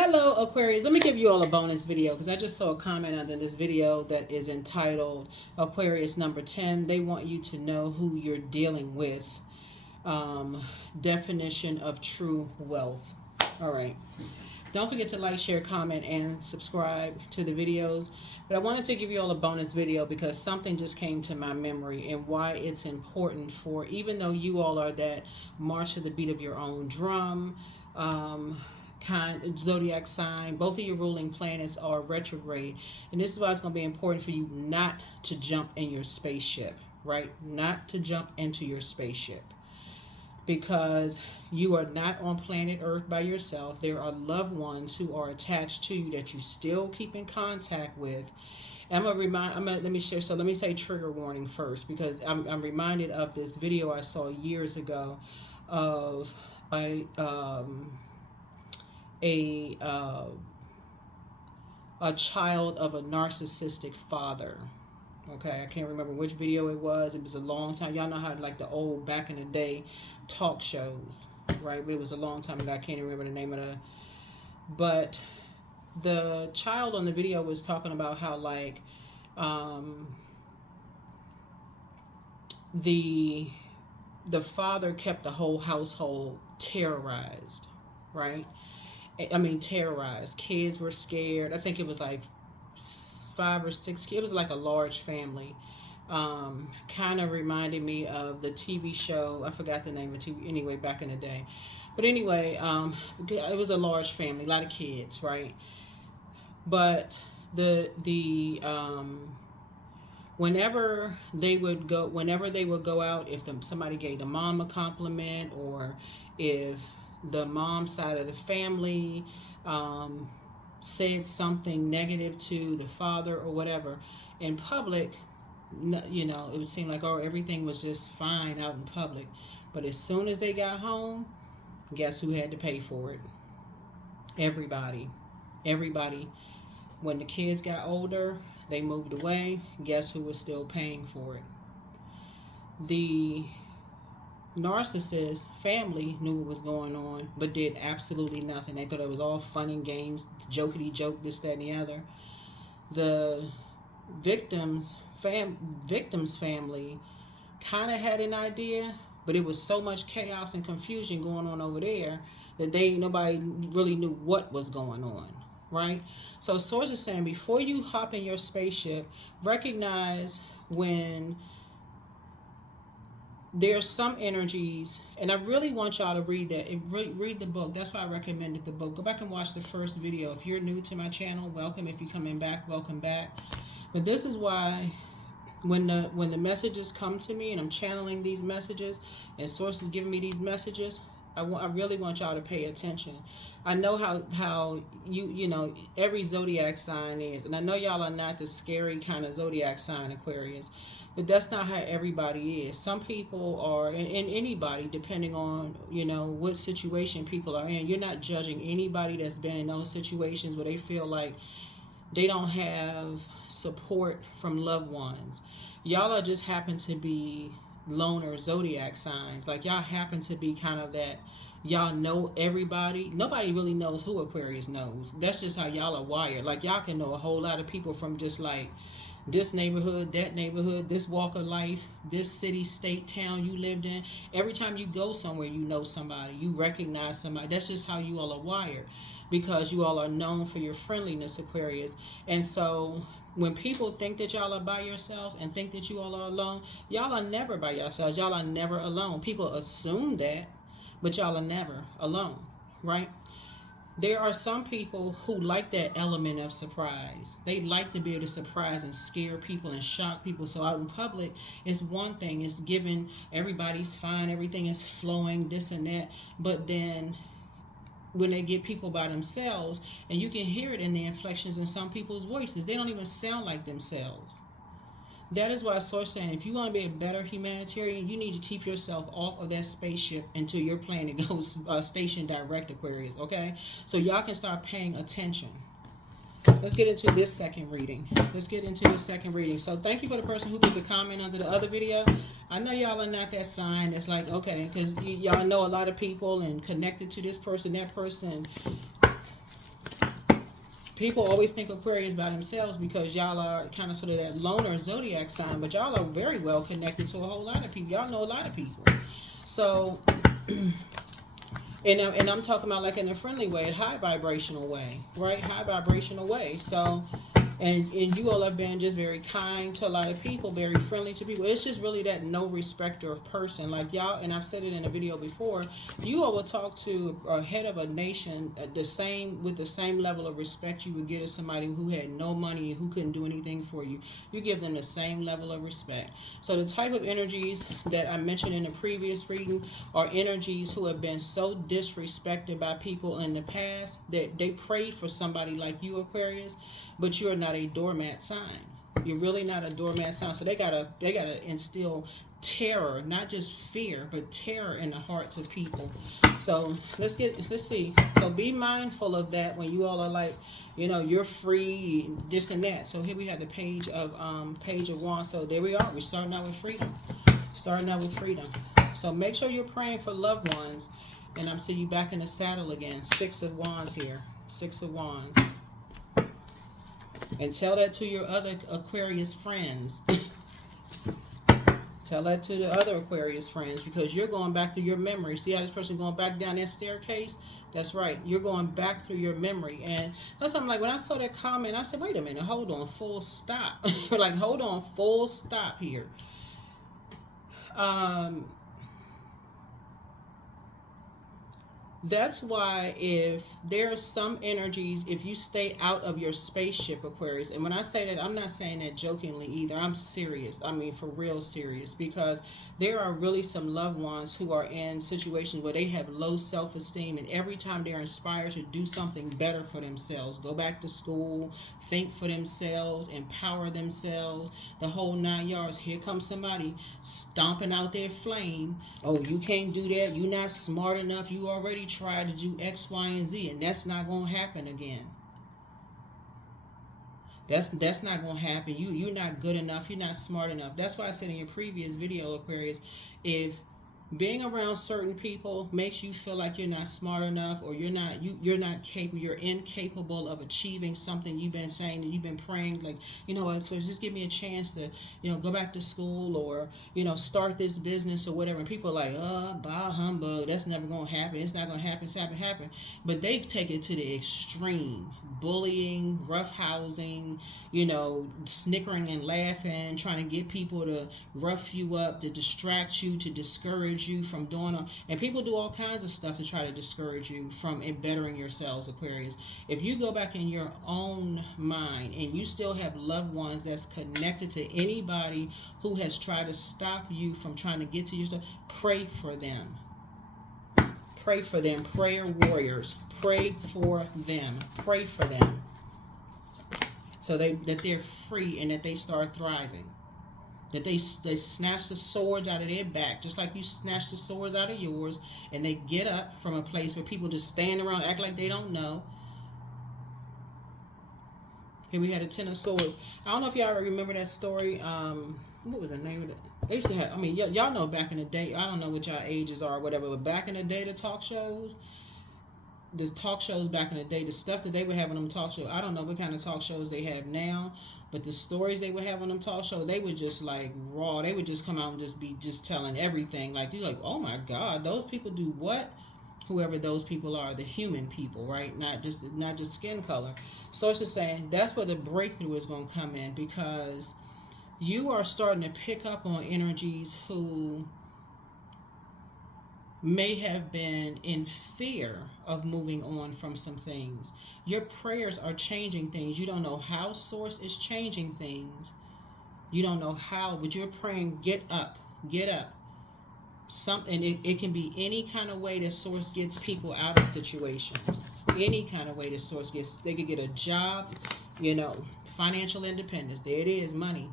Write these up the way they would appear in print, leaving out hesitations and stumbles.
Hello Aquarius, let me give you all a bonus video because I just saw a comment under this video that is entitled Aquarius number 10. They want you to know who you're dealing with. Definition of true wealth. All right. Don't forget to like, share, comment, and subscribe to the videos. But I wanted to give you all a bonus video because something just came to my memory and why it's important for, even though you all are that march to the beat of your own drum, zodiac sign, both of your ruling planets are retrograde, and this is why it's going to be important for you not to jump in your spaceship, right? Not to jump into your spaceship, because you are not on planet Earth by yourself. There are loved ones who are attached to you that you still keep in contact with. And let me share. So let me say trigger warning first, because I'm reminded of this video I saw years ago of a child of a narcissistic father. Okay, I can't remember which video it was. It was a long time. Y'all know how like the old back in the day talk shows, right? But it was a long time ago. I can't remember the name of the. But the child on the video was talking about how like the father kept the whole household terrorized, right? I mean, terrorized. Kids were scared. I think it was like 5 or 6 kids. It was like a large family. Kind of reminded me of the TV show. I forgot the name of TV. Anyway, back in the day. But anyway, it was a large family, a lot of kids, right? But whenever they would go out, if somebody gave the mom a compliment, or if the mom side of the family said something negative to the father or whatever in public, you know, it would seem like, oh, everything was just fine out in public. But as soon as they got home, guess who had to pay for it? Everybody. When the kids got older, they moved away. Guess who was still paying for it? The narcissist family knew what was going on, but did absolutely nothing. They thought it was all fun and games, jokety joke, this, that, and the other. The victim's family kind of had an idea, but it was so much chaos and confusion going on over there that nobody really knew what was going on, right? So Source is saying, before you hop in your spaceship, recognize when there's some energies, and I really want y'all to read that. Read the book. That's why I recommended the book. Go back and watch the first video. If you're new to my channel, welcome. If you're coming back, welcome back. But this is why when the messages come to me and I'm channeling these messages and Source is giving me these messages, I really want y'all to pay attention. I know how you know every zodiac sign is, and I know y'all are not the scary kind of zodiac sign, Aquarius, but that's not how everybody is. Some people are, and anybody, depending on, you know, what situation people are in. You're not judging anybody that's been in those situations where they feel like they don't have support from loved ones. Y'all are just happen to be loner zodiac signs. Like, y'all happen to be kind of that, y'all know everybody. Nobody really knows who Aquarius knows. That's just how y'all are wired. Like, y'all can know a whole lot of people from just like this neighborhood, that neighborhood, this walk of life, this city, state, town you lived in. Every time you go somewhere, you know somebody, you recognize somebody. That's just how you all are wired, because you all are known for your friendliness, Aquarius. And so when people think that y'all are by yourselves and think that you all are alone, y'all are never by yourselves. Y'all are never alone. People assume that, but y'all are never alone, right? There are some people who like that element of surprise. They like to be able to surprise and scare people and shock people. So out in public, it's one thing. It's given, everybody's fine, everything is flowing, this and that. But then when they get people by themselves, and you can hear it in the inflections in some people's voices, they don't even sound like themselves. That is why Source saying, if you want to be a better humanitarian, you need to keep yourself off of that spaceship until your planet goes station direct, Aquarius, okay? So y'all can start paying attention. Let's get into this second reading. So thank you for the person who put the comment under the other video. I know y'all are not that sign that's like, okay, because y'all know a lot of people and connected to this person, that person. People always think Aquarius by themselves because y'all are kind of sort of that loner zodiac sign, but y'all are very well connected to a whole lot of people. Y'all know a lot of people. So, and I'm talking about like in a friendly way, a high vibrational way, right? High vibrational way. So, and you all have been just very kind to a lot of people, very friendly to people. It's just really that no respecter of person. Like y'all, and I've said it in a video before, you all will talk to a head of a nation with the same level of respect you would give to somebody who had no money and who couldn't do anything for you. You give them the same level of respect. So the type of energies that I mentioned in the previous reading are energies who have been so disrespected by people in the past that they prayed for somebody like you, Aquarius, but you're not a doormat sign. You're really not a doormat sign. So they gotta instill terror, not just fear, but terror in the hearts of people. So let's see. So be mindful of that when you all are like, you're free, this and that. So here we have the page of wands. So there we are. We're starting out with freedom. So make sure you're praying for loved ones. And I'm seeing you back in the saddle again. 6 of wands here. 6 of wands. And tell that to your other Aquarius friends. Tell that to the other Aquarius friends, because you're going back through your memory. See how this person going back down that staircase? That's right. You're going back through your memory. And that's something like when I saw that comment, I said, wait a minute, hold on, full stop. Like, hold on, full stop here. That's why if there are some energies, if you stay out of your spaceship, Aquarius, and when I say that, I'm not saying that jokingly either. I'm serious. I mean, for real serious, because there are really some loved ones who are in situations where they have low self-esteem, and every time they're inspired to do something better for themselves, go back to school, think for themselves, empower themselves, the whole 9 yards, here comes somebody stomping out their flame. Oh, you can't do that. You're not smart enough. You already tried to do X, Y, and Z, and that's not going to happen again. That's not going to happen. You're not good enough. You're not smart enough. That's why I said in your previous video, Aquarius, if being around certain people makes you feel like you're not smart enough, or you're not capable, you're incapable of achieving something you've been saying, that you've been praying, like, so just give me a chance to, go back to school, or, start this business or whatever. And people are like, bah humbug, that's never going to happen. It's not going to happen. It's not going to happen. But they take it to the extreme. Bullying, roughhousing, snickering and laughing, trying to get people to rough you up, to distract you, to discourage you from and people do all kinds of stuff to try to discourage you from bettering yourselves, Aquarius. If you go back in your own mind and you still have loved ones that's connected to anybody who has tried to stop you from trying to get to yourself, pray for them. Pray for them. Prayer warriors. Pray for them. Pray for them. So that they're free and that they start thriving. That they snatch the swords out of their back, just like you snatch the swords out of yours, and they get up from a place where people just stand around, act like they don't know. Here we had a 10 of swords. I don't know if y'all remember that story. What was the name of it? They used to have, y'all know back in the day, I don't know what y'all ages are or whatever, but back in the day, the talk shows back in the day, the stuff that they would have on them talk shows, I don't know what kind of talk shows they have now, but the stories they would have on them talk shows, they would just like raw. They would just come out and just be telling everything. Like, you're like, oh my God, those people do what? Whoever those people are, the human people, right? Not just skin color. So it's just saying that's where the breakthrough is going to come in, because you are starting to pick up on energies who may have been in fear of moving on from some things. Your prayers are changing things. You don't know how Source is changing things. You don't know how, but you're praying, get up. Something, it can be any kind of way that Source gets people out of situations. Any kind of way that Source gets, they could get a job, financial independence. There it is, money.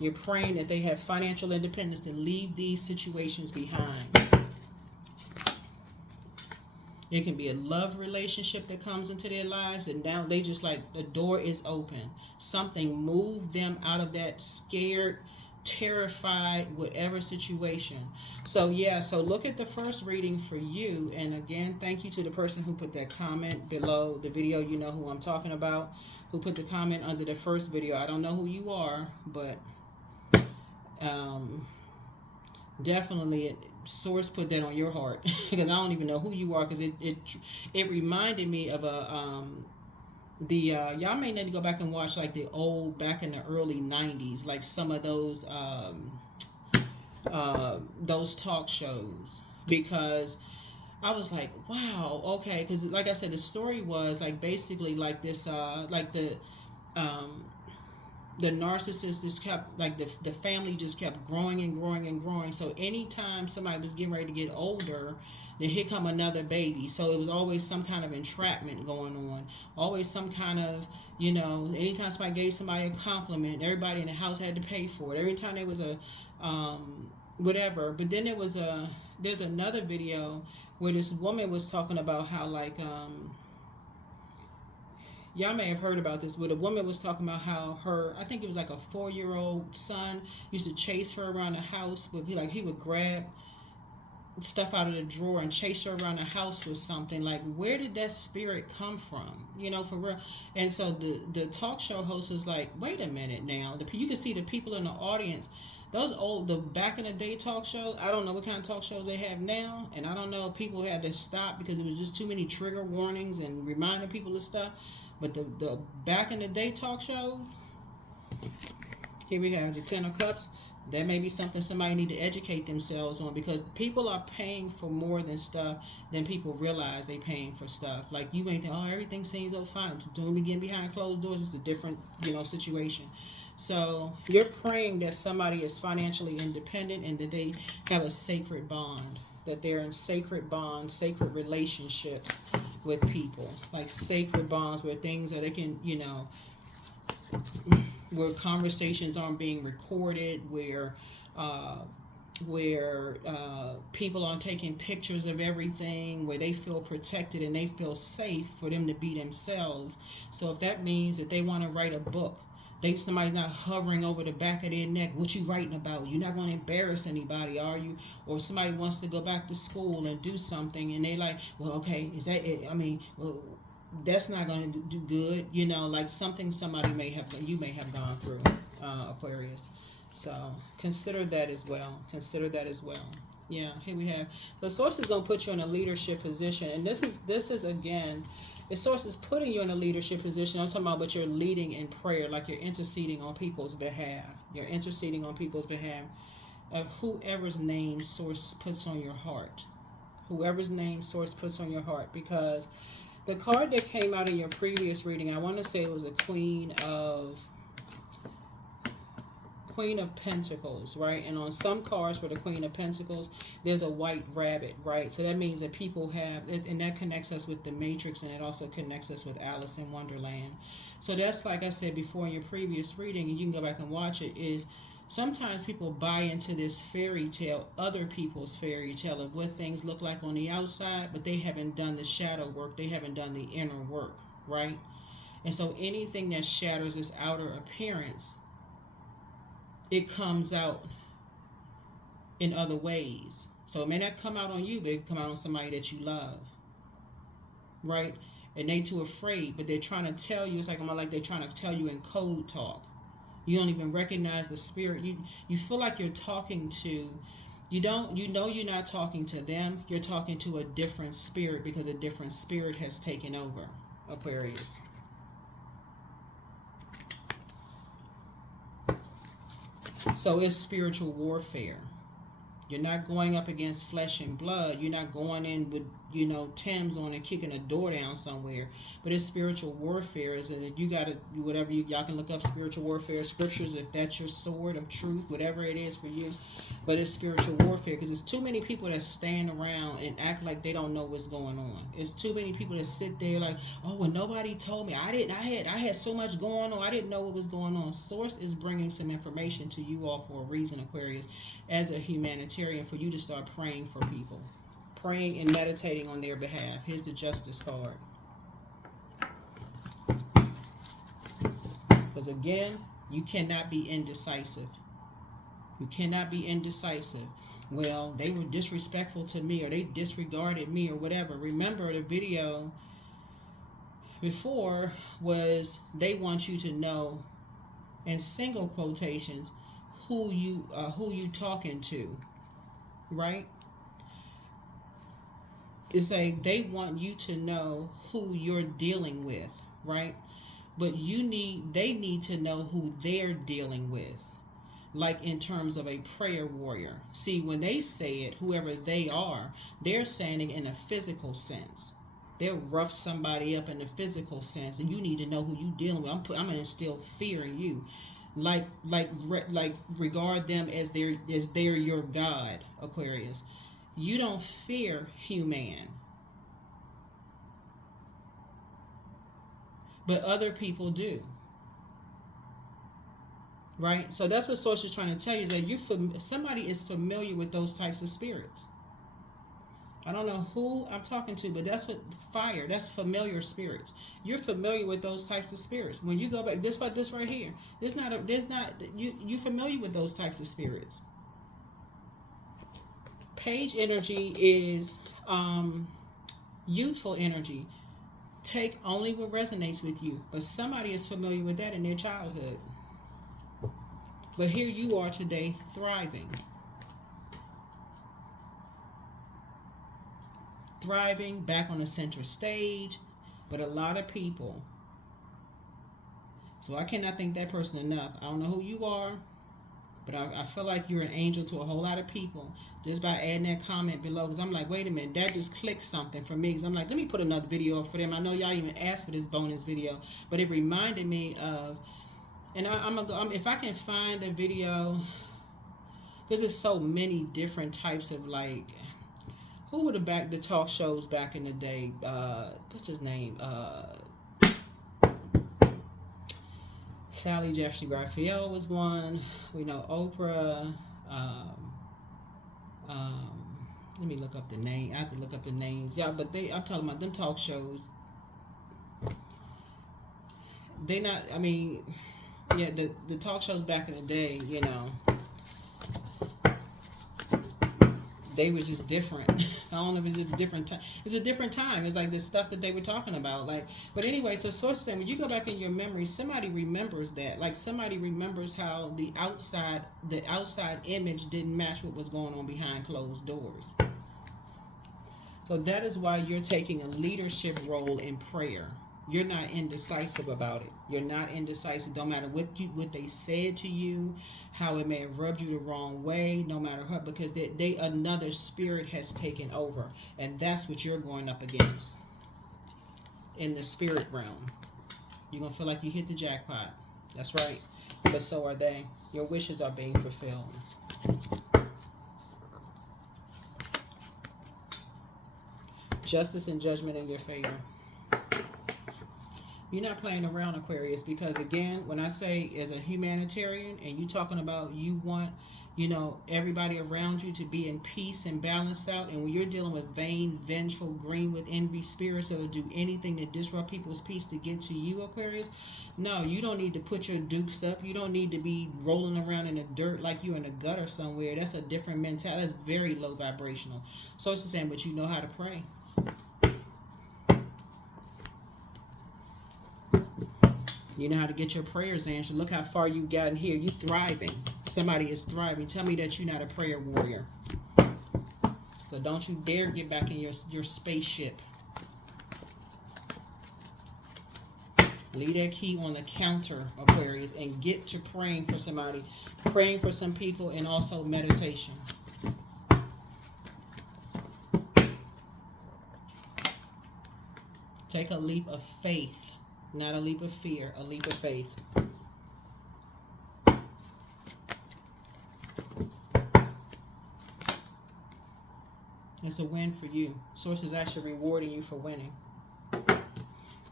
You're praying that they have financial independence to leave these situations behind. It can be a love relationship that comes into their lives, and now they just like, the door is open. Something moved them out of that scared terrified, whatever situation. So yeah, so look at the first reading for you. And again, thank you to the person who put that comment below the video. You know who I'm talking about, who put the comment under the first video. I don't know who you are, but definitely source put that on your heart because I don't even know who you are, because it reminded me of a y'all may need to go back and watch like the old, back in the early 90s, like some of those talk shows, because I was like, wow, okay, because like I said, the story was like basically like this like the narcissist just kept, like the family just kept growing and growing and growing. So anytime somebody was getting ready to get older, then here come another baby. So it was always some kind of entrapment going on. Always some kind of, anytime somebody gave somebody a compliment, everybody in the house had to pay for it. Every time there was a whatever. But then there's another video where this woman was talking about how like y'all may have heard about this, but a woman was talking about how I think it was like a 4-year-old son used to chase her around the house. But he would grab stuff out of the drawer and chase her around the house with something. Like, where did that spirit come from? For real. And so the talk show host was like, wait a minute now. You can see the people in the audience. The back in the day talk shows, I don't know what kind of talk shows they have now, and I don't know if people had to stop because it was just too many trigger warnings and reminding people of stuff. But the back in the day talk shows, here we have the Ten of Cups. That may be something somebody need to educate themselves on, because people are paying for more than people realize they paying for stuff. Like, you may think, oh, everything seems so fine. Doing begin behind closed doors, it's a different, situation. So you're praying that somebody is financially independent and that they have a sacred bond, that they're in sacred bonds, sacred relationships with people, like sacred bonds where things that they can, where conversations aren't being recorded, where people aren't taking pictures of everything, where they feel protected and they feel safe for them to be themselves. So if that means that they want to write a book, somebody's not hovering over the back of their neck. What you writing about? You're not going to embarrass anybody, are you? Or somebody wants to go back to school and do something, and they like, well, okay, is that it? I mean, well, that's not going to do good. Like something you may have gone through, Aquarius. So consider that as well. Yeah, here we have. The source is going to put you in a leadership position, and this is again. The source is putting you in a leadership position. I'm talking about, but you're leading in prayer, like you're interceding on people's behalf. You're interceding on people's behalf of whoever's name source puts on your heart. Whoever's name source puts on your heart. Because the card that came out in your previous reading, I want to say it was a Queen of Pentacles, right? And on some cards for the Queen of Pentacles, there's a white rabbit, right? So that means that people have, and that connects us with the Matrix, and it also connects us with Alice in Wonderland. So that's, like I said before in your previous reading, and you can go back and watch it, is sometimes people buy into this fairy tale, other people's fairy tale of what things look like on the outside, but they haven't done the shadow work. They haven't done the inner work, right? And so anything that shatters this outer appearance, it comes out in other ways. So it may not come out on you, but it can come out on somebody that you love, right? And they too afraid, but they're trying to tell you. It's like almost like they're trying to tell you in code talk. You don't even recognize the spirit. You feel like you're talking to. You're not talking to them. You're talking to a different spirit, because a different spirit has taken over, Aquarius. So it's spiritual warfare. You're not going up against flesh and blood. You're not going in with, Tim's on and kicking a door down somewhere. But it's spiritual warfare. Is that you got to, whatever y'all can look up spiritual warfare scriptures, if that's your sword of truth, whatever it is for you. But it's spiritual warfare, because there's too many people that stand around and act like they don't know what's going on. It's too many people that sit there like, oh, well, nobody told me. I had so much going on. I didn't know what was going on. Source is bringing some information to you all for a reason, Aquarius, as a humanitarian, for you to start praying for people. Praying and meditating on their behalf. Here's the Justice card. Because again, you cannot be indecisive. You cannot be indecisive. Well, they were disrespectful to me, or they disregarded me, or whatever. Remember, the video before was they want you to know, in single quotations, who you talking to, right? It's like they want you to know who you're dealing with, right? But they need to know who they're dealing with, like in terms of a prayer warrior. See, when they say it, whoever they are, they're saying it in a physical sense. They'll rough somebody up in a physical sense, and you need to know who you're dealing with. I'm going to instill fear in you, like regard them as they're your God, Aquarius. You don't fear human, but other people do. Right? So that's what Source is trying to tell you, is that somebody is familiar with those types of spirits. I don't know who I'm talking to, but that's what fire, that's familiar spirits. You're familiar with those types of spirits. When you go back, this right here, you familiar with those types of spirits. Page energy is youthful energy. Take only what resonates with you, but somebody is familiar with that in their childhood. But here you are today, thriving. Thriving, back on the center stage, but a lot of people. So I cannot thank that person enough. I don't know who you are, but I feel like you're an angel to a whole lot of people just by adding that comment below. Because I'm like, wait a minute, that just clicked something for me. Because I'm like, let me put another video up for them. I know y'all even asked for this bonus video, but it reminded me of, and if I can find a video, because there's so many different types of, like, who were the talk shows back in the day? What's his name? Sally Jeffrey Raphael was one. We know Oprah. Let me look up the name. I have to look up the names. Yeah, but I'm talking about them talk shows. They not. I mean, yeah, the talk shows back in the day, you know, they were just different. I don't know if it's just a different time. It's a different time. It's like the stuff that they were talking about. Like, but anyway, so Source is saying, when you go back in your memory, somebody remembers that. Like, somebody remembers how the outside image didn't match what was going on behind closed doors. So that is why you're taking a leadership role in prayer. You're not indecisive about it. You're not indecisive. Don't matter what they said to you, how it may have rubbed you the wrong way, no matter what, because another spirit has taken over, and that's what you're going up against in the spirit realm. You're gonna feel like you hit the jackpot. That's right. But so are they. Your wishes are being fulfilled. Justice and judgment in your favor. You're not playing around, Aquarius, because again, when I say as a humanitarian and you talking about you want, you know, everybody around you to be in peace and balanced out, and when you're dealing with vain, vengeful, green with envy spirits that will do anything to disrupt people's peace to get to you, Aquarius, no, you don't need to put your dukes up. You don't need to be rolling around in the dirt like you're in a gutter somewhere. That's a different mentality. That's very low vibrational. So it's the same, but you know how to pray. You know how to get your prayers answered. Look how far you've gotten here. You're thriving. Somebody is thriving. Tell me that you're not a prayer warrior. So don't you dare get back in your spaceship. Leave that key on the counter, Aquarius, and get to praying for somebody. Praying for some people, and also meditation. Take a leap of faith. Not a leap of fear, a leap of faith. It's a win for you. Source is actually rewarding you for winning.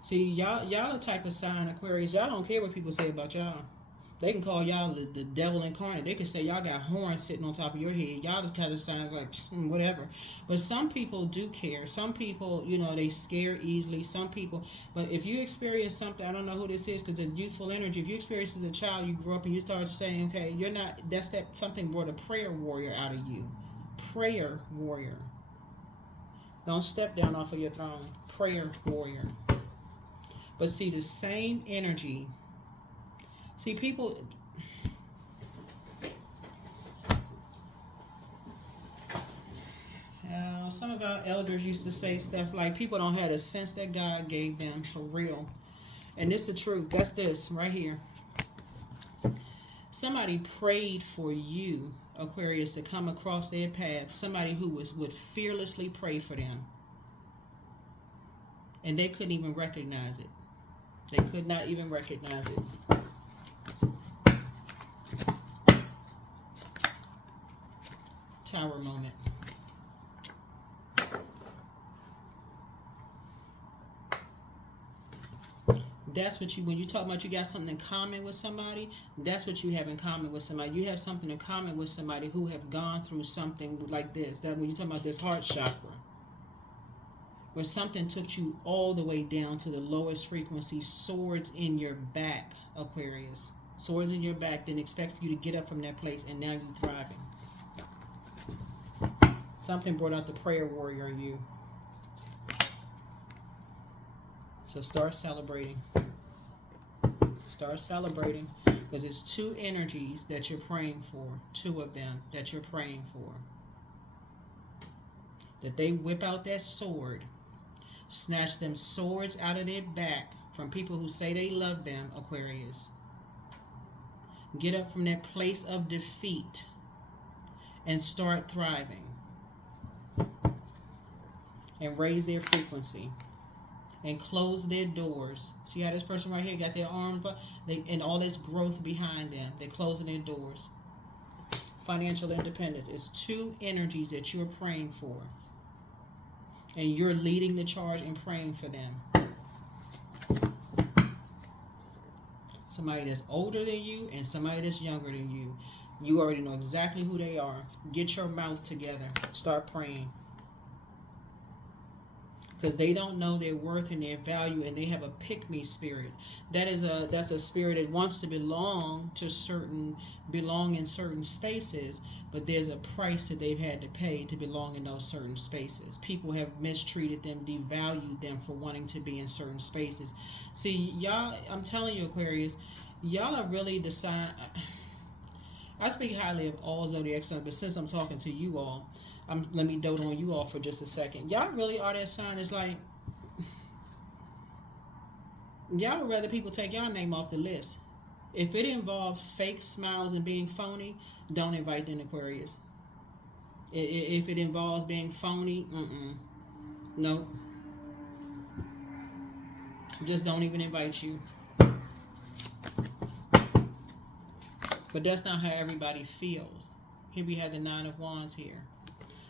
See, y'all the type of sign, Aquarius, y'all don't care what people say about y'all. They can call y'all the devil incarnate. They can say y'all got horns sitting on top of your head. Y'all just kind of sounds like whatever. But some people do care. Some people, you know, they scare easily. Some people, but if you experience something, I don't know who this is because it's youthful energy. If you experience as a child, you grew up and you start saying, okay, you're not, that's that something brought a prayer warrior out of you. Prayer warrior. Don't step down off of your throne. Prayer warrior. But see, the same energy. See, people. Some of our elders used to say stuff like people don't have the sense that God gave them for real. And this is the truth. That's this right here. Somebody prayed for you, Aquarius, to come across their path. Somebody who would fearlessly pray for them. And they couldn't even recognize it. They could not even recognize it. Tower moment. That's what you, when you talk about you got something in common with somebody, that's what you have in common with somebody. You have something in common with somebody who have gone through something like this. That when you talk about this heart chakra, where something took you all the way down to the lowest frequency, swords in your back, Aquarius. Swords in your back, didn't expect for you to get up from that place, and now you're thriving. Something brought out the prayer warrior in you. So start celebrating. Start celebrating, because it's two energies that you're praying for. Two of them that you're praying for. That they whip out that sword, snatch them swords out of their back from people who say they love them, Aquarius. Get up from that place of defeat and start thriving. And raise their frequency. And close their doors. See how this person right here got their arms and all this growth behind them. They're closing their doors. Financial independence. It's two energies that you're praying for. And you're leading the charge and praying for them. Somebody that's older than you and somebody that's younger than you. You already know exactly who they are. Get your mouth together. Start praying. Because they don't know their worth and their value, and they have a pick-me spirit. That's a spirit that wants to belong in certain spaces, but there's a price that they've had to pay to belong in those certain spaces. People have mistreated them, devalued them for wanting to be in certain spaces. See, y'all, I'm telling you, Aquarius, y'all are really I speak highly of all Zodiac signs, but since I'm talking to you all, let me dote on you all for just a second. Y'all really are that sign. It's like, y'all would rather people take y'all name off the list. If it involves fake smiles and being phony, don't invite an Aquarius. If it involves being phony, nope. Just don't even invite you. But that's not how everybody feels. Here we have the Nine of Wands here.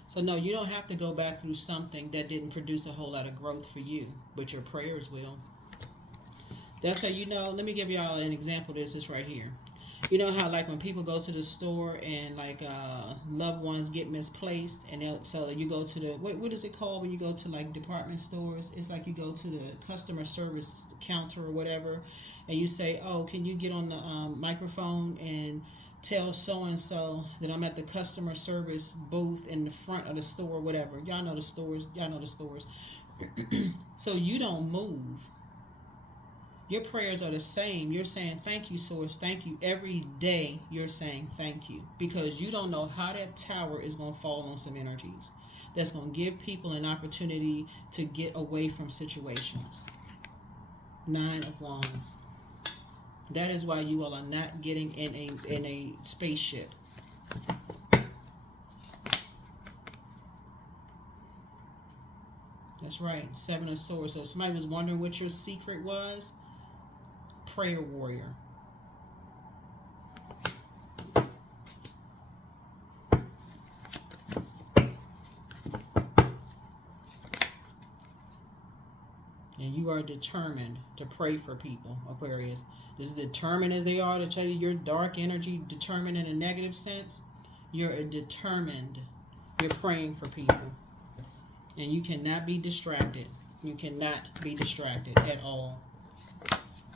So no, you don't have to go back through something that didn't produce a whole lot of growth for you, but your prayers will. That's how you know. Let me give y'all an example of this. It's right here. You know how like when people go to the store and like loved ones get misplaced, and so you go to the what is it called when you go to like department stores? It's like you go to the customer service counter or whatever, and you say, "Oh, can you get on the microphone and tell so-and-so that I'm at the customer service booth in the front of the store," whatever. Y'all know the stores. So you don't move. Your prayers are the same. You're saying, thank you, source, thank you. Every day you're saying thank you. Because you don't know how that tower is going to fall on some energies. That's going to give people an opportunity to get away from situations. Nine of Wands. That is why you all are not getting in a spaceship. That's right. Seven of Swords. So if somebody was wondering what your secret was, prayer warrior. And you are determined to pray for people, Aquarius. As determined as they are to tell you your dark energy, determined in a negative sense, you're determined. You're praying for people. And you cannot be distracted. You cannot be distracted at all.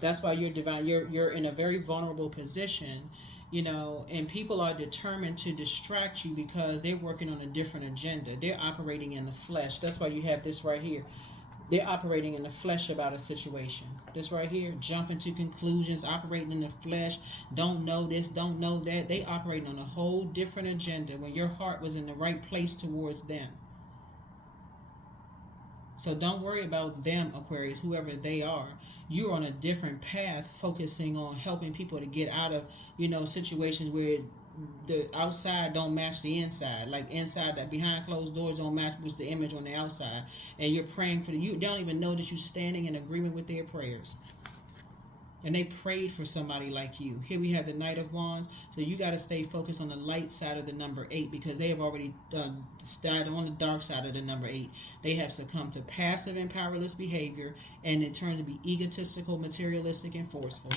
That's why you're divine. You're in a very vulnerable position, and people are determined to distract you because they're working on a different agenda. They're operating in the flesh. That's why you have this right here. They're operating in the flesh about a situation. This right here, jumping to conclusions, operating in the flesh, don't know this, don't know that. They operating on a whole different agenda when your heart was in the right place towards them. So don't worry about them, Aquarius, whoever they are. You're on a different path, focusing on helping people to get out of, situations where the outside don't match the inside. Like inside, that behind closed doors don't match what's the image on the outside. And you're praying for you don't even know that you're standing in agreement with their prayers. And they prayed for somebody like you. Here we have the Knight of Wands. So you got to stay focused on the light side of the number 8, because they have already started on the dark side of the number 8. They have succumbed to passive and powerless behavior, and it turned to be egotistical, materialistic, and forceful.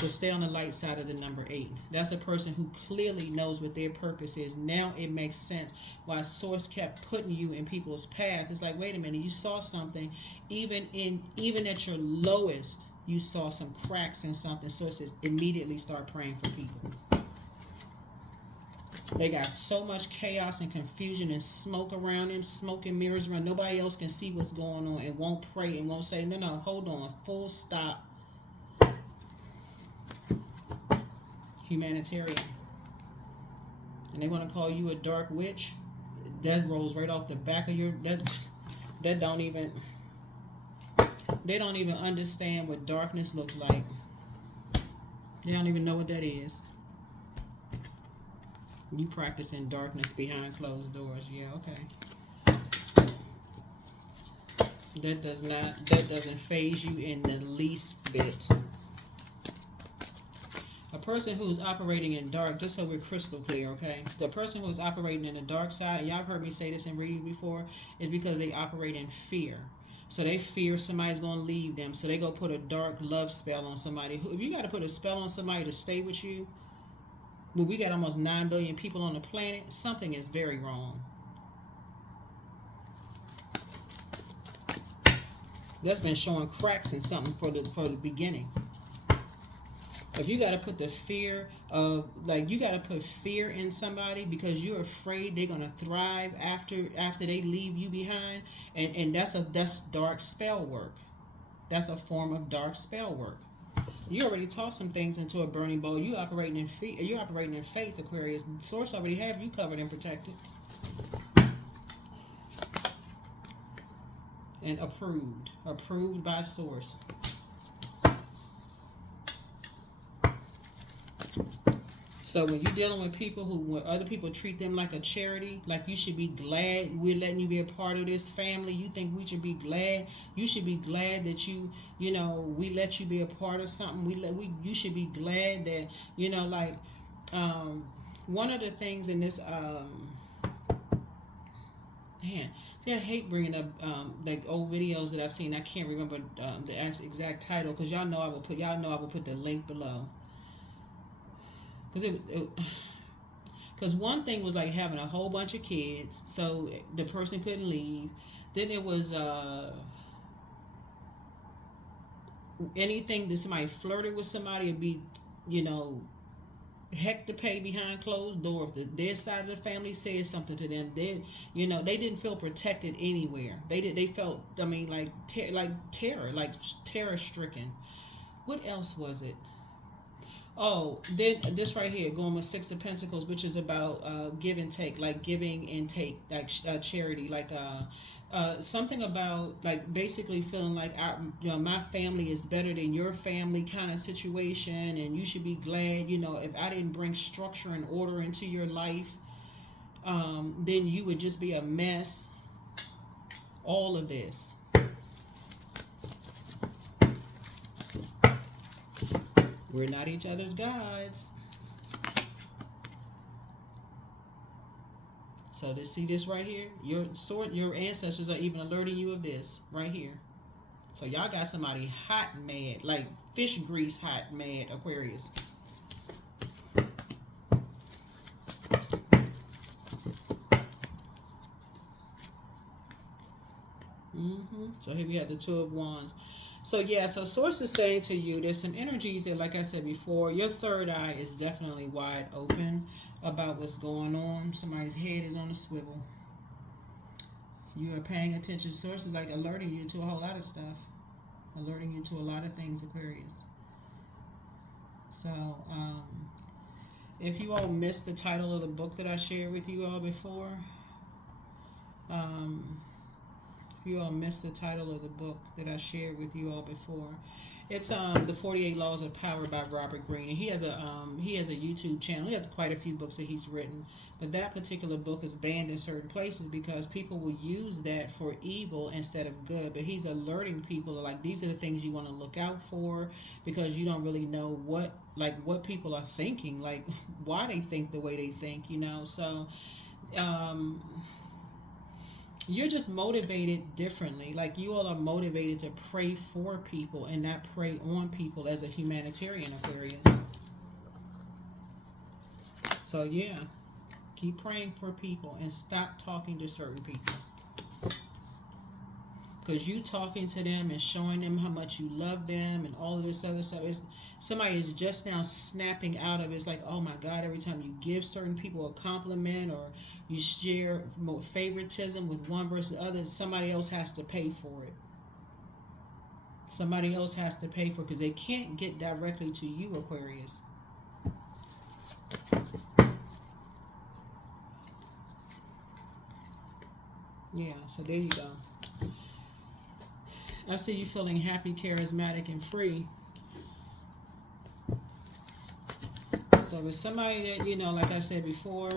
So stay on the light side of the number 8. That's a person who clearly knows what their purpose is. Now it makes sense why Source kept putting you in people's path. It's like, wait a minute, you saw something, even at your lowest, you saw some cracks in something. Sources immediately start praying for people. They got so much chaos and confusion and smoke around them, smoke and mirrors around. Nobody else can see what's going on and won't pray and won't say, no, hold on, full stop. Humanitarian. And they want to call you a dark witch. That rolls right off the back of your... That don't even... They don't even understand what darkness looks like. They don't even know what that is. You practicing darkness behind closed doors. Yeah, okay. That doesn't faze you in the least bit. A person who's operating in dark, just so we're crystal clear, okay? The person who's operating in the dark side, and y'all have heard me say this in readings before, is because they operate in fear. So they fear somebody's going to leave them. So they go put a dark love spell on somebody. If you got to put a spell on somebody to stay with you, well, we got almost 9 billion people on the planet, something is very wrong. That's been showing cracks in something for the beginning. If you got to put the fear of, you got to put fear in somebody because you're afraid they're going to thrive after they leave you behind, and that's dark spell work. That's a form of dark spell work. You already tossed some things into a burning bowl. You operating in fear. You're operating in faith, Aquarius. Source already have you covered and protected. And approved by Source. So when you're dealing with people when other people treat them like a charity, like you should be glad we're letting you be a part of this family. You think we should be glad? You should be glad that we let you be a part of something. You should be glad that, one of the things in this, see, I hate bringing up old videos that I've seen. I can't remember the exact title, because y'all know I will put the link below. Because one thing was like having a whole bunch of kids, so the person couldn't leave. Then it was anything that somebody flirted with somebody would be, heck to pay behind closed doors. If their side of the family said something to them, they didn't feel protected anywhere. They felt, terror, terror stricken. What else was it? Oh, then this right here, going with Six of Pentacles, which is about give and take, like giving and take, like charity, like something about basically feeling like my family is better than your family kind of situation, and you should be glad, if I didn't bring structure and order into your life, then you would just be a mess. All of this. We're not each other's gods. So to see this right here, your ancestors are even alerting you of this right here. So y'all got somebody hot and mad, like fish grease hot and mad, Aquarius. So here we have the Two of Wands. So yeah, so Source is saying to you, there's some energies that, like I said before, your third eye is definitely wide open about what's going on. Somebody's head is on a swivel. You are paying attention. Source is like alerting you to a whole lot of stuff. Alerting you to a lot of things, Aquarius. So, if you all missed the title of the book that I shared with you all before, it's the 48 Laws of Power by Robert Greene, and he has a YouTube channel. He has quite a few books that he's written, but that particular book is banned in certain places because people will use that for evil instead of good. But he's alerting people, like, these are the things you want to look out for, because you don't really know what people are thinking, like why they think the way they think, so you're just motivated differently. Like, you all are motivated to pray for people and not pray on people as a humanitarian, Aquarius. So yeah, keep praying for people and stop talking to certain people, because you talking to them and showing them how much you love them and all of this other stuff, somebody is just now snapping out of it. It's like, oh my God, every time you give certain people a compliment or you share more favoritism with one versus the other, somebody else has to pay for it. Somebody else has to pay for it because they can't get directly to you, Aquarius. Yeah, so there you go. I see you feeling happy, charismatic, and free. So if it's somebody that, like I said before,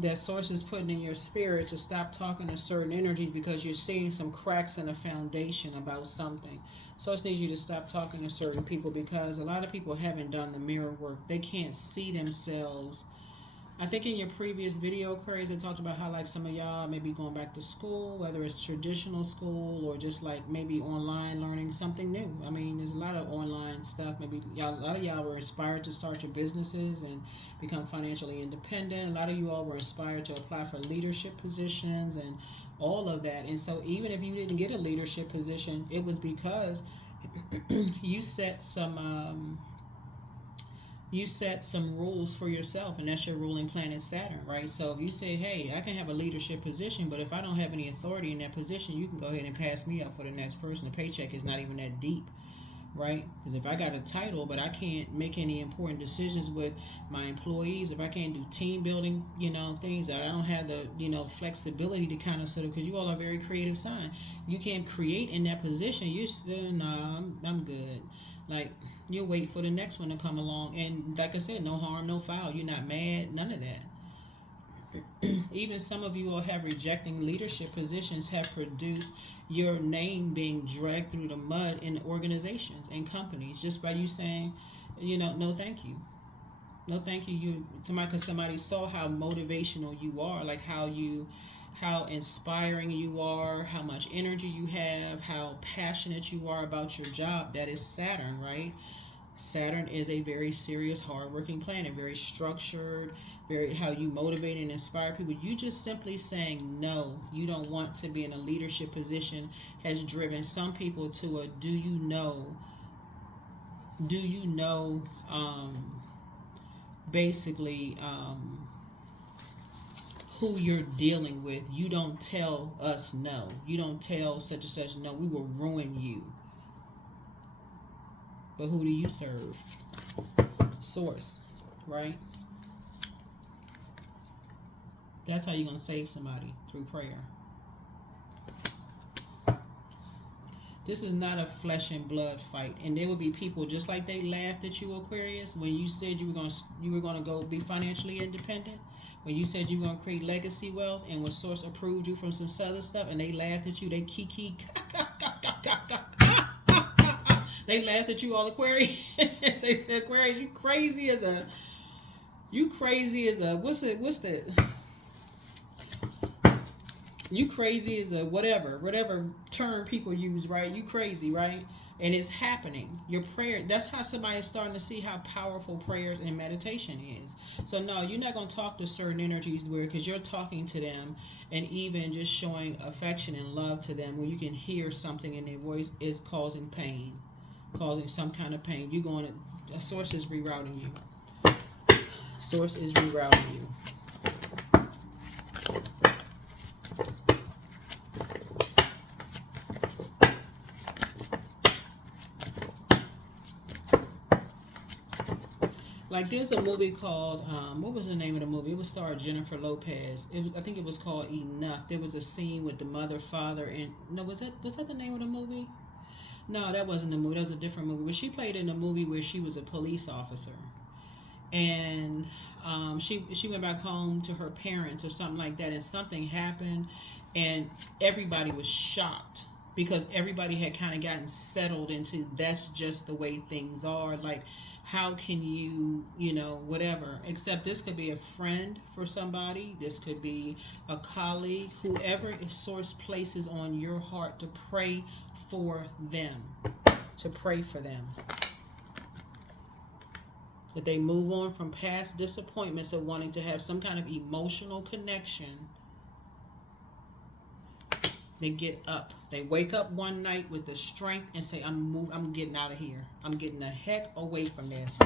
that Source is putting in your spirit to stop talking to certain energies because you're seeing some cracks in the foundation about something. Source needs you to stop talking to certain people because a lot of people haven't done the mirror work. They can't see themselves. I think in your previous video, Aquarius, I talked about how, like, some of y'all may be going back to school, whether it's traditional school or just like maybe online learning something new. I mean, there's a lot of online stuff. Maybe a lot of y'all were inspired to start your businesses and become financially independent. A lot of you all were inspired to apply for leadership positions and all of that. And so even if you didn't get a leadership position, it was because you set some rules for yourself, and that's your ruling planet Saturn, right? So if you say, hey, I can have a leadership position, but if I don't have any authority in that position, you can go ahead and pass me up for the next person. The paycheck is not even that deep, right? Because if I got a title, but I can't make any important decisions with my employees, if I can't do team building, things, that I don't have the, flexibility to kind of sort of, because you all are a very creative sign. You can't create in that position. You're still, I'm good. Like, you'll wait for the next one to come along. And like I said, no harm, no foul. You're not mad, none of that. Even some of you all have rejecting leadership positions have produced your name being dragged through the mud in organizations and companies just by you saying, no thank you. No thank you. Because somebody saw how motivational you are, like how inspiring you are, how much energy you have, how passionate you are about your job. That is Saturn, right? Saturn is a very serious, hardworking planet, very structured, very how you motivate and inspire people. You just simply saying no, you don't want to be in a leadership position has driven some people to a basically who you're dealing with. You don't tell us no. You don't tell such and such no. We will ruin you. But who do you serve? Source, right? That's how you're going to save somebody, through prayer. This is not a flesh and blood fight, and there will be people just like they laughed at you, Aquarius, when you said you were going to go be financially independent. When you said you were going to create legacy wealth, and when Source approved you from some other stuff, and they laughed at you, they kiki, they laughed at you all, Aquarius. They said, Aquarius, you crazy as a, what's the You crazy is a whatever term people use, right? You crazy, right? And it's happening. Your prayer, that's how somebody is starting to see how powerful prayers and meditation is. So no, you're not going to talk to certain energies where, because you're talking to them and even just showing affection and love to them, when you can hear something in their voice is causing pain, causing some kind of pain. You're going to, a source is rerouting you. Source is rerouting you. Like there's a movie called what was the name of the movie? It was starred Jennifer Lopez. I think it was called Enough. There was a scene with the mother, father, and no, was that the name of the movie? No, that wasn't the movie. That was a different movie. But she played in a movie where she was a police officer, and she went back home to her parents or something like that, and something happened, and everybody was shocked because everybody had kind of gotten settled into that's just the way things are. Like, how can you, whatever. Except this could be a friend for somebody. This could be a colleague. Whoever source places on your heart to pray for them. To pray for them. That they move on from past disappointments of wanting to have some kind of emotional connection. They get up. They wake up one night with the strength and say, I'm getting out of here. I'm getting the heck away from this.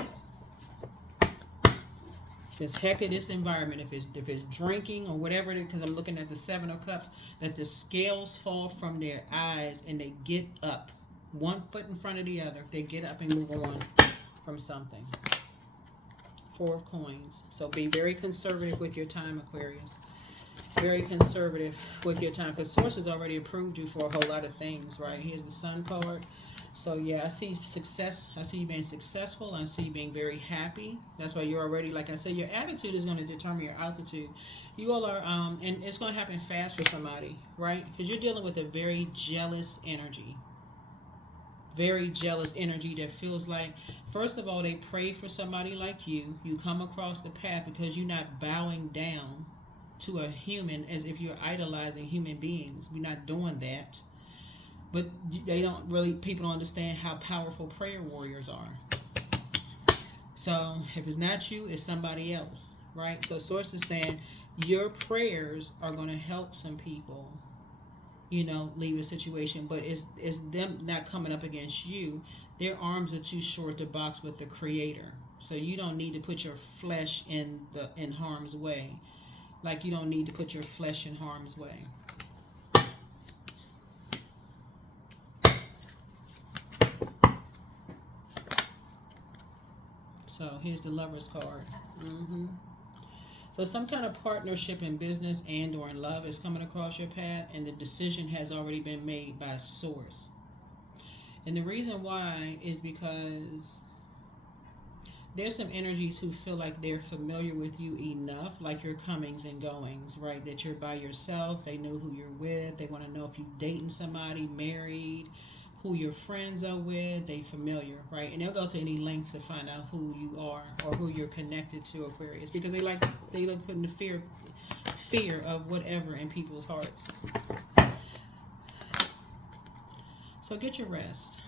This heck of this environment. If it's drinking or whatever it is, because I'm looking at the Seven of Cups, that the scales fall from their eyes and they get up. One foot in front of the other. They get up and move on from something. Four of Coins. So be very conservative with your time, Aquarius. Very conservative with your time, because Source has already approved you for a whole lot of things, right? Here's the Sun card. So yeah, I see success. I see you being successful. I see you being very happy. That's why you're already, like I said, your attitude is going to determine your altitude. You all are, and it's going to happen fast for somebody, right? Because you're dealing with a very jealous energy. Very jealous energy that feels like, first of all, they pray for somebody like you. You come across the path because you're not bowing down to a human as if you're idolizing human beings. We're not doing that. But people don't understand how powerful prayer warriors are. So if it's not you, it's somebody else, right? So Source is saying your prayers are going to help some people, leave a situation, but it's them not coming up against you. Their arms are too short to box with the Creator. So you don't need to put your flesh in harm's way. Like you don't need to put your flesh in harm's way. So here's the Lover's card. So some kind of partnership in business and or in love is coming across your path, and the decision has already been made by Source. And the reason why is because there's some energies who feel like they're familiar with you enough, like your comings and goings, right? That you're by yourself. They know who you're with. They want to know if you're dating somebody, married, who your friends are with. They familiar, right? And they'll go to any lengths to find out who you are or who you're connected to, Aquarius, because they like putting the fear of whatever in people's hearts. So get your rest.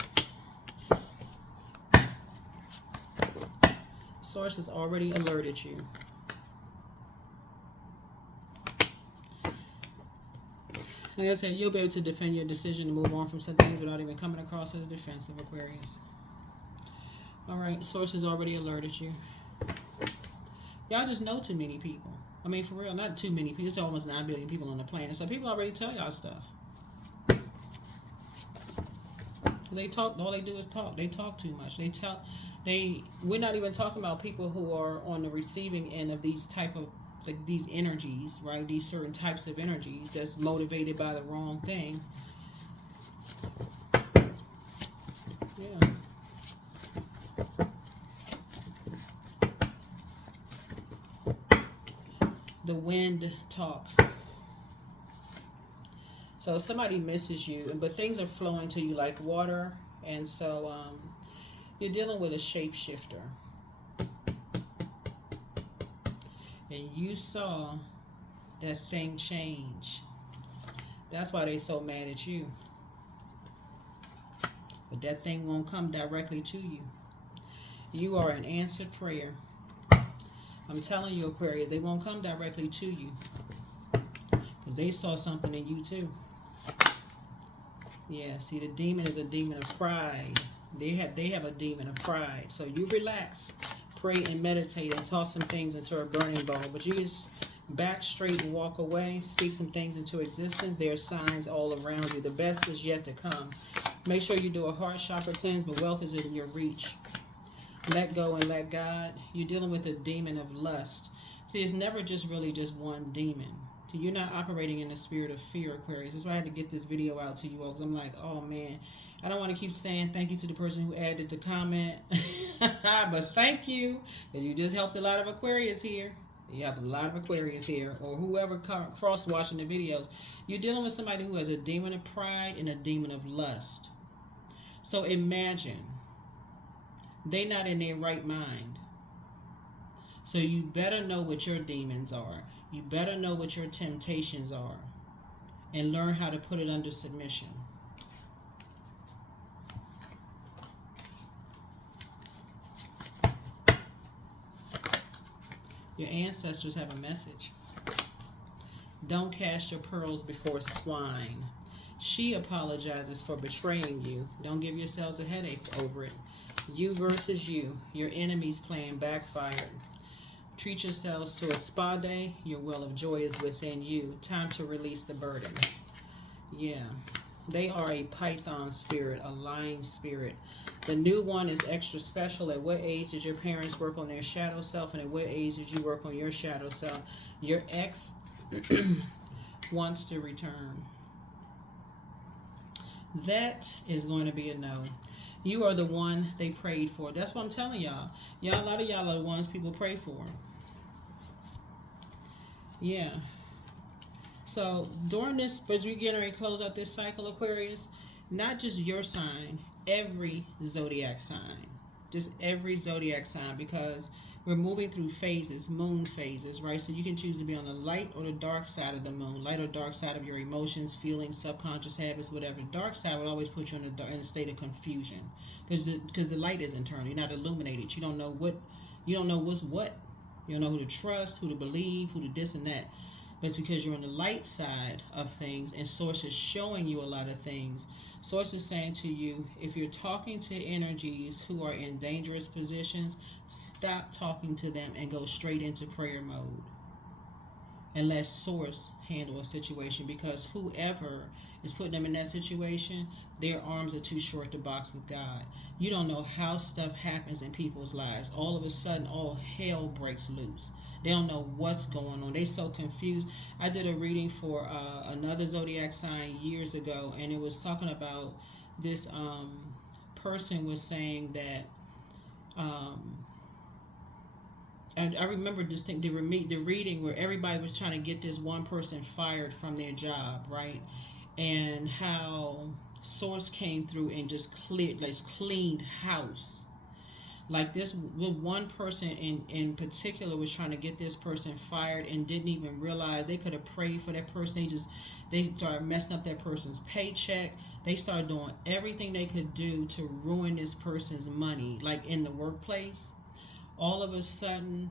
Source has already alerted you. Like I said, you'll be able to defend your decision to move on from some things without even coming across as defensive, Aquarius. Alright, Source has already alerted you. Y'all just know too many people. I mean, for real, not too many people. There's almost 9 billion people on the planet. So people already tell y'all stuff. They talk, all they do is talk. They talk too much. We're not even talking about people who are on the receiving end of these these energies, right? These certain types of energies that's motivated by the wrong thing. Yeah. The wind talks. So somebody misses you, but things are flowing to you like water, and so you're dealing with a shapeshifter. And you saw that thing change. That's why they so mad at you. But that thing won't come directly to you. You are an answered prayer. I'm telling you, Aquarius, they won't come directly to you. Because they saw something in you too. Yeah, see, the demon is a demon of pride. They have a demon of pride. So you relax, pray and meditate and toss some things into a burning bowl. But you just back straight and walk away, speak some things into existence. There are signs all around you. The best is yet to come. Make sure you do a heart chakra cleanse, but wealth is in your reach. Let go and let God. You're dealing with a demon of lust. See, it's never just really just one demon. So you're not operating in the spirit of fear, Aquarius. That's why I had to get this video out to you all, because I'm like, oh man, I don't want to keep saying thank you to the person who added the comment. But thank you. And you just helped a lot of Aquarius here. You have a lot of Aquarius here, or whoever cross-watching the videos. You're dealing with somebody who has a demon of pride and a demon of lust. So imagine, they're not in their right mind. So you better know what your demons are. You better know what your temptations are. And learn how to put it under submission. Your ancestors have a message. Don't cast your pearls before swine. She apologizes for betraying you. Don't give yourselves a headache over it. You versus you. Your enemy's plan backfired. Treat yourselves to a spa day. Your well of joy is within you. Time to release the burden. Yeah. They are a python spirit, a lying spirit. The new one is extra special. At what age did your parents work on their shadow self, and at what age did you work on your shadow self? Your ex wants to return. That is going to be a no. You are the one they prayed for. That's what I'm telling y'all. A lot of y'all are the ones people pray for. Yeah. So during this, as we get ready to close out this cycle, Aquarius, not just your sign, every zodiac sign. Just every zodiac sign, because we're moving through phases, moon phases, right? So you can choose to be on the light or the dark side of the moon, light or dark side of your emotions, feelings, subconscious habits, whatever. The dark side will always put you in a state of confusion, because the light is internal. You're not illuminated. You don't know what's what. You don't know who to trust, who to believe, who to this and that. But it's because you're on the light side of things, and Source is showing you a lot of things. Source is saying to you, if you're talking to energies who are in dangerous positions, stop talking to them and go straight into prayer mode. And let Source handle a situation, because whoever is putting them in that situation, their arms are too short to box with God. You don't know how stuff happens in people's lives. All of a sudden, all hell breaks loose. They don't know what's going on. They so confused. I did a reading for another zodiac sign years ago, and it was talking about this person was saying that and I remember the reading where everybody was trying to get this one person fired from their job, right? And how Source came through and just cleaned house. Like this one person in particular was trying to get this person fired and didn't even realize they could have prayed for that person. They started messing up that person's paycheck. They started doing everything they could do to ruin this person's money, like in the workplace. All of a sudden,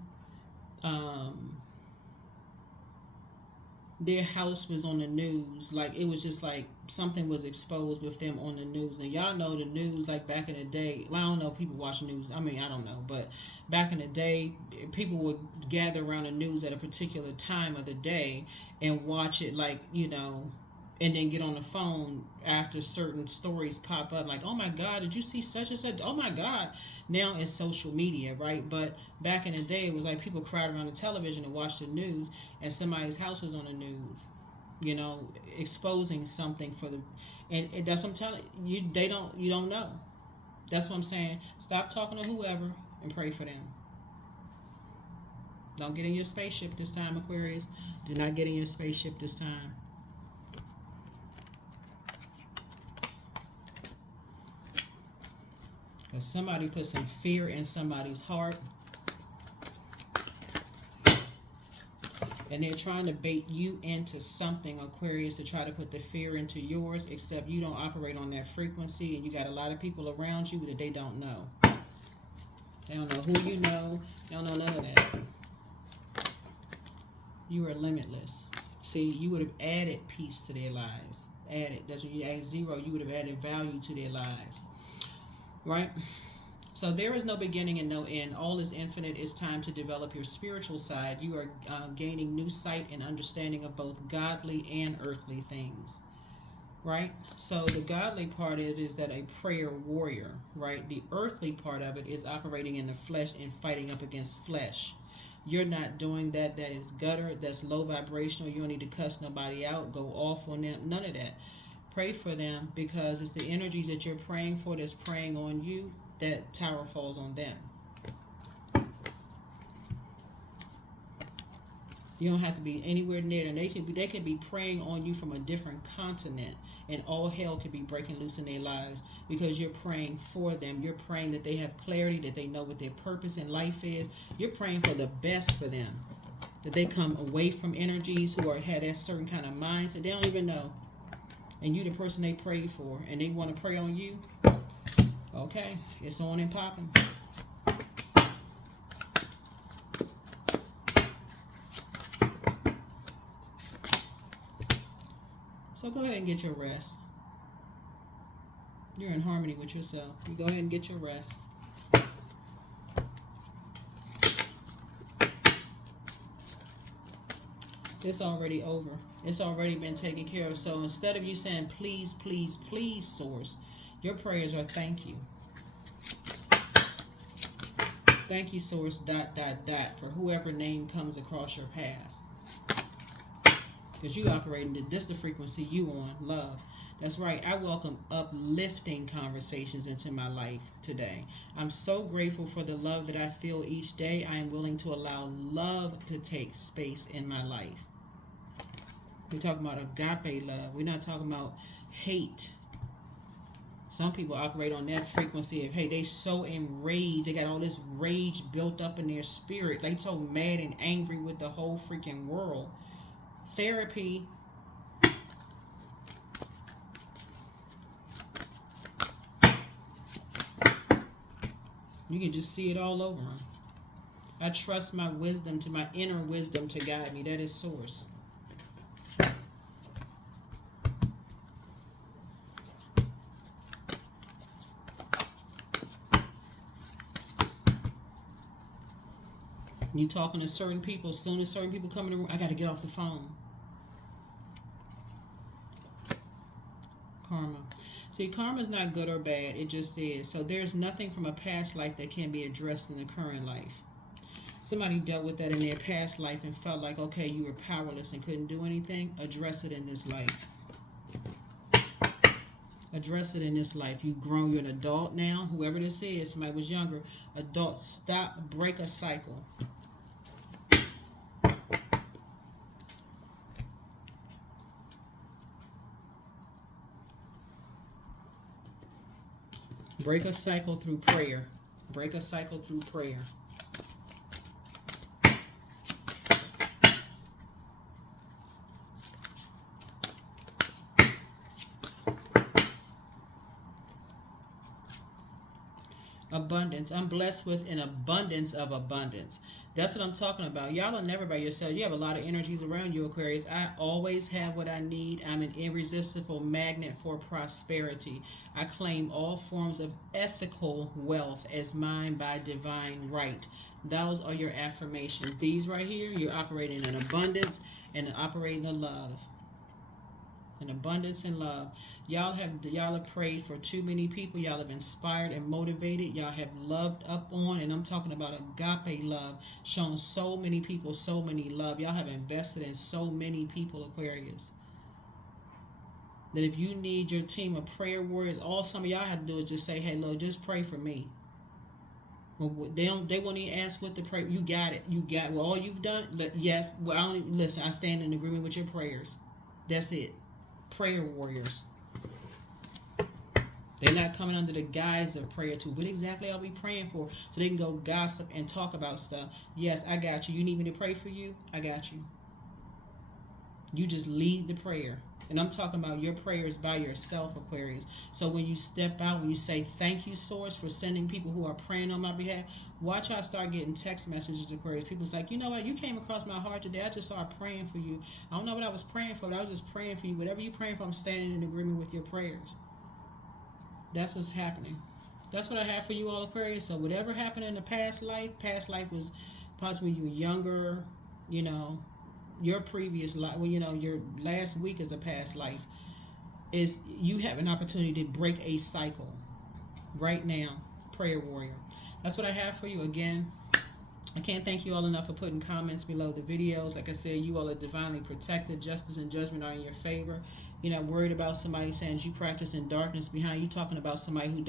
their house was on the news. Like, it was just like something was exposed with them on the news. And y'all know the news, like back in the day, well, I don't know if people watch news. I mean, I don't know. But back in the day, people would gather around the news at a particular time of the day and watch it, like, and then get on the phone after certain stories pop up, like, oh my God, did you see such and such? Oh my God. Now it's social media, right? But back in the day, it was like people crowd around the television to watch the news, and somebody's house was on the news, exposing something for the, and that's what I'm telling you, you don't know. That's what I'm saying. Stop talking to whoever and pray for them. Don't get in your spaceship this time, Aquarius. Do not get in your spaceship this time. Because somebody put some fear in somebody's heart. And they're trying to bait you into something, Aquarius, to try to put the fear into yours, except you don't operate on that frequency, and you got a lot of people around you that they don't know. They don't know who you know. They don't know none of that. You are limitless. See, you would have added peace to their lives. Added. That's when you add 0, you would have added value to their lives. Right? So there is no beginning and no end. All is infinite. It's time to develop your spiritual side. You are gaining new sight and understanding of both godly and earthly things. Right? So the godly part of it is that a prayer warrior. Right? The earthly part of it is operating in the flesh and fighting up against flesh. You're not doing that. That is gutter. That's low vibrational. You don't need to cuss nobody out. Go off on them. None of that. Pray for them, because it's the energies that you're praying for that's praying on you. That tower falls on them. You don't have to be anywhere near them. They can be praying on you from a different continent, and all hell could be breaking loose in their lives because you're praying for them. You're praying that they have clarity, that they know what their purpose in life is. You're praying for the best for them, that they come away from energies who had that certain kind of mindset they don't even know, and you the person they prayed for, and they want to pray on you. Okay, it's on and popping. So go ahead and get your rest. You're in harmony with yourself. You go ahead and get your rest. It's already over. It's already been taken care of. So instead of you saying, please, please, please, source, your prayers are thank you. Thank you, source, ... for whoever name comes across your path. Because you operating, this the frequency you on, love. That's right. I welcome uplifting conversations into my life today. I'm so grateful for the love that I feel each day. I am willing to allow love to take space in my life. We're talking about agape love. We're not talking about hate. Some people operate on that frequency of, hey, they so enraged. They got all this rage built up in their spirit. They so mad and angry with the whole freaking world. Therapy. You can just see it all over them. I trust my wisdom, to my inner wisdom, to guide me. That is source. You talking to certain people, as soon as certain people come in the room, I got to get off the phone. Karma. See, karma's not good or bad. It just is. So there's nothing from a past life that can be addressed in the current life. Somebody dealt with that in their past life and felt like, okay, you were powerless and couldn't do anything. Address it in this life. Address it in this life. You've grown. You're an adult now. Whoever this is, somebody was younger. Adult, stop, break a cycle. Break a cycle through prayer. Break a cycle through prayer. Abundance. I'm blessed with an abundance of abundance. That's what I'm talking about. Y'all are never by yourself. You have a lot of energies around you, Aquarius. I always have what I need. I'm an irresistible magnet for prosperity. I claim all forms of ethical wealth as mine by divine right. Those are your affirmations. These right here, you're operating in abundance and operating in love. In abundance and love. Y'all have prayed for too many people. Y'all have inspired and motivated. Y'all have loved up on, and I'm talking about agape love, shown so many people so many love. Y'all have invested in so many people, Aquarius. That if you need your team of prayer warriors, all some of y'all have to do is just say, hey, Lord, just pray for me. Well, they won't even ask what to pray. You got it. You got, well, all you've done, yes. Well, listen, I stand in agreement with your prayers. That's it. Prayer warriors. They're not coming under the guise of prayer too. What exactly are we praying for? So they can go gossip and talk about stuff. Yes, I got you. You need me to pray for you? I got you. You just lead the prayer. And I'm talking about your prayers by yourself, Aquarius. So when you step out, when you say, thank you, Source, for sending people who are praying on my behalf, watch how I start getting text messages, Aquarius. People's like, you know what? You came across my heart today. I just started praying for you. I don't know what I was praying for, but I was just praying for you. Whatever you're praying for, I'm standing in agreement with your prayers. That's what's happening. That's what I have for you all, Aquarius. So whatever happened in the past life was possibly you were younger, you know, your previous life, well, you know, your last week is a past life, is you have an opportunity to break a cycle right now, prayer warrior. That's what I have for you. Again, I can't thank you all enough for putting comments below the videos. Like I said, you all are divinely protected. Justice and judgment are in your favor. You're not worried about somebody saying you practice in darkness behind you. Talking about somebody who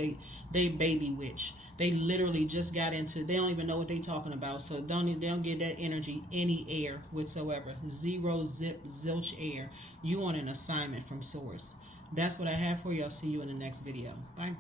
they baby witch. They literally just got into, they don't even know what they talking about. So don't give that energy any air whatsoever. Zero, zip, zilch air. You on an assignment from Source. That's what I have for you. I'll see you in the next video. Bye.